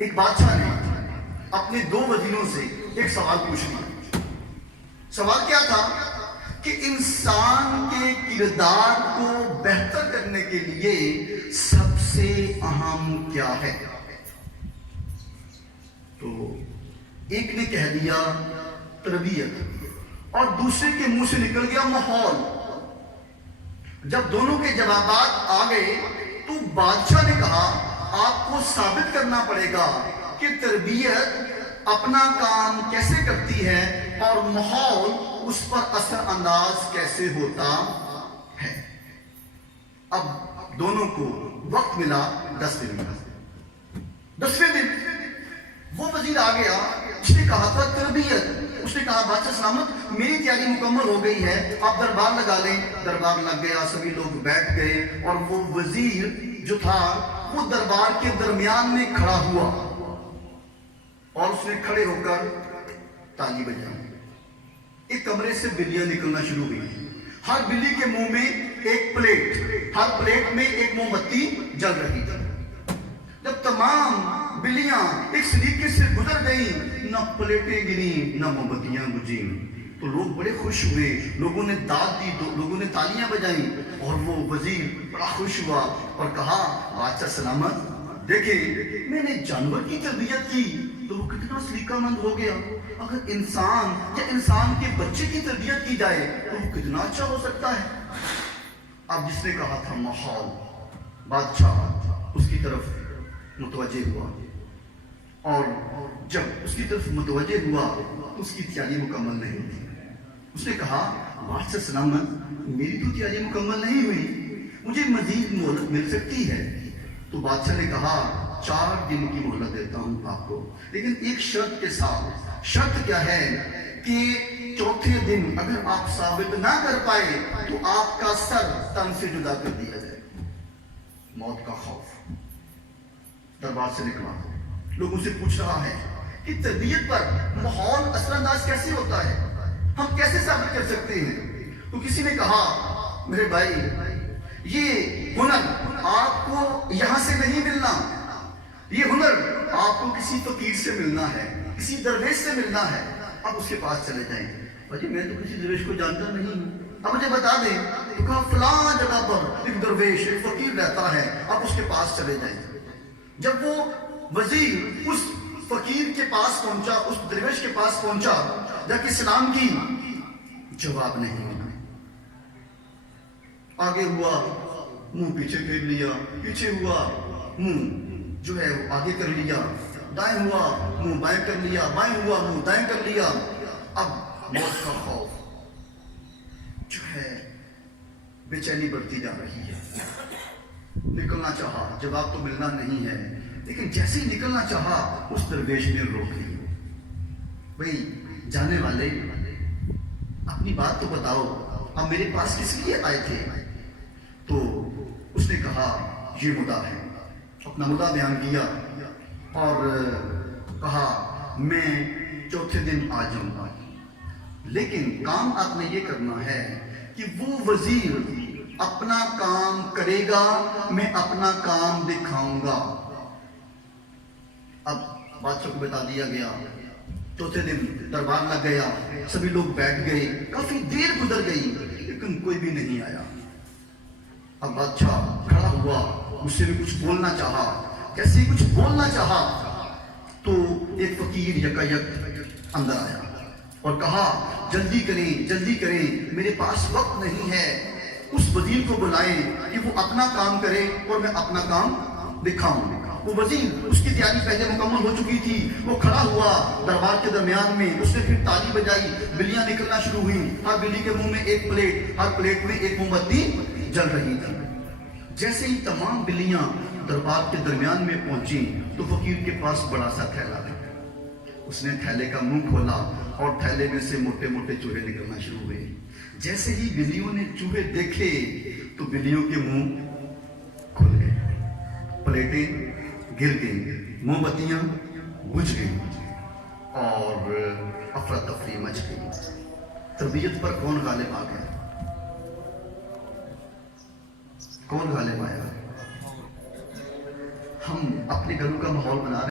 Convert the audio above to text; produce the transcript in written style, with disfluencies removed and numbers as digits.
ایک بادشاہ نے اپنے دو وزیروں سے ایک سوال پوچھ لیا۔ سوال کیا تھا کہ انسان کے کردار کو بہتر کرنے کے لیے سب سے اہم کیا ہے؟ تو ایک نے کہہ دیا تربیت، اور دوسرے کے منہ سے نکل گیا ماحول۔ جب دونوں کے جوابات آ گئے تو بادشاہ نے کہا آپ کو ثابت کرنا پڑے گا کہ تربیت اپنا کام کیسے کرتی ہے اور ماحول اس پر اثر انداز کیسے ہوتا ہے۔ اب دونوں کو وقت ملا 10 دن کا۔ 10ویں دن وہ وزیر آ گیا، اس نے کہا تھا تربیت۔ اس نے کہا بادشاہ سلامت، میری تیاری مکمل ہو گئی ہے، آپ دربار لگا لیں۔ دربار لگ گیا، سبھی لوگ بیٹھ گئے، اور وہ وزیر جو تھا وہ دربار کے درمیان میں کھڑا ہوا، اور اس نے کھڑے ہو کر تالی بجائی۔ ایک کمرے سے بلیاں نکلنا شروع ہوئی، ہر بلی کے منہ میں ایک پلیٹ، ہر پلیٹ میں ایک موم بتی جل رہی تھی۔ جب تمام بلیاں ایک سلیقے سے گزر گئیں، نہ پلیٹیں گریں نہ موم بتیاں بجھیں، تو لوگ بڑے خوش ہوئے، لوگوں نے داد دی، لوگوں نے تالیاں بجائیں، اور وہ وزیر بڑا خوش ہوا اور کہا بادشاہ سلامت دیکھیں، میں نے جانور کی تربیت کی تو وہ کتنا سلیقہ مند ہو گیا، اگر انسان یا انسان کے بچے کی تربیت کی جائے تو وہ کتنا اچھا ہو سکتا ہے۔ اب جس نے کہا تھا ماحول، بادشاہ اس کی طرف متوجہ ہوا، اور جب اس کی طرف متوجہ ہوا تو اس کی تیاری مکمل نہیں تھی۔ اس نے کہا بادشاہ سلامت، میری تو تیاری مکمل نہیں ہوئی، مجھے مزید مہلت مل سکتی ہے۔ تو بادشاہ نے کہا 4 دن کی مہلت دیتا ہوں آپ کو، لیکن ایک شرط کے ساتھ۔ شرط کیا ہے کہ چوتھے دن اگر آپ ثابت نہ کر پائے تو آپ کا سر تن سے جدا کر دیا جائے۔ موت کا خوف دربار سے نکلا، لوگوں سے پوچھ رہا ہے کہ تربیت پر ماحول اثر انداز کیسے ہوتا ہے، ہم کیسے ثابت کر سکتے ہیں؟ تو کسی نے کہا میرے بھائی، یہ ہنر آپ کو یہاں سے نہیں ملنا، یہ ہنر آپ کو کسی فقیر سے ملنا ہے، کسی درویش سے ملنا ہے۔ اب اس کے پاس چلے جائیں۔ بھائی میں تو کسی درویش کو جانتا نہیں ہوں، اب مجھے بتا دیں۔ تو کہا فلاں جگہ پر ایک درویش، ایک فقیر رہتا ہے، اب اس کے پاس چلے جائیں۔ جب وہ وزیر اس فقیر کے پاس پہنچا، اس درویش کے پاس پہنچا، جا کے سلام کی، جواب نہیں ملا۔ آگے ہوا منہ پیچھے پھیر لیا، پیچھے ہوا منہ جو ہے وہ آگے کر لیا، دائیں ہوا منہ بائیں کر لیا، بائیں ہوا منہ دائیں کر لیا۔ اب موت کا خوف جو ہے بے چینی بڑھتی جا رہی ہے۔ نکلنا چاہا، جواب تو ملنا نہیں ہے، لیکن جیسے ہی نکلنا چاہا اس درویش نے روک لی۔ بھئی جانے والے، اپنی بات تو بتاؤ، اب میرے پاس کس لیے آئے تھے؟ تو اس نے کہا یہ مدعا ہے، اپنا مدعا بیان کیا اور کہا میں چوتھے دن آ جاؤں گا، لیکن کام آپ نے یہ کرنا ہے کہ وہ وزیر اپنا کام کرے گا، میں اپنا کام دکھاؤں گا۔ اب بادشاہ کو بتا دیا گیا۔ چوتھے دن دربار لگ گیا، سبھی لوگ بیٹھ گئے، کافی دیر گزر گئی لیکن کوئی بھی نہیں آیا۔ اب بادشاہ کھڑا ہوا، مجھ سے بھی کچھ بولنا چاہا، کیسے ہی کچھ بولنا چاہا تو ایک فقیر یکایک اندر آیا اور کہا جلدی کریں جلدی کریں، میرے پاس وقت نہیں ہے، اس وزیر کو بلائیں کہ وہ اپنا کام کرے اور میں اپنا کام دکھاؤں۔ وہ وزیر، اس کی تیاری پہلے مکمل ہو چکی تھی، وہ کھڑا ہوا دربار کے درمیان میں، اس نے پھر تالی بجائی، بلیاں نکلنا شروع ہوئیں، ہر بلی کے منہ میں ایک پلیٹ، ہر پلیٹ میں ایک موم بتی جل رہی تھی۔ جیسے ہی تمام بلیاں دربار کے درمیان میں پہنچیں تو فقیر کے پاس بڑا سا تھیلا تھا۔ اس نے تھیلے کا منہ کھولا اور تھیلے میں سے موٹے موٹے چوہے نکلنا شروع ہوئے۔ جیسے ہی بلیوں نے چوہے دیکھے تو بلیوں کے منہ کھل گئے، پلیٹیں گر گئیں، موم بتیاں بجھ گئیں اور افراتفری مچ گئی۔ تربیت پر کون غالب آ گیا؟ کون غالب آیا؟ ہم اپنے گھروں کا ماحول بنا رہے ہیں۔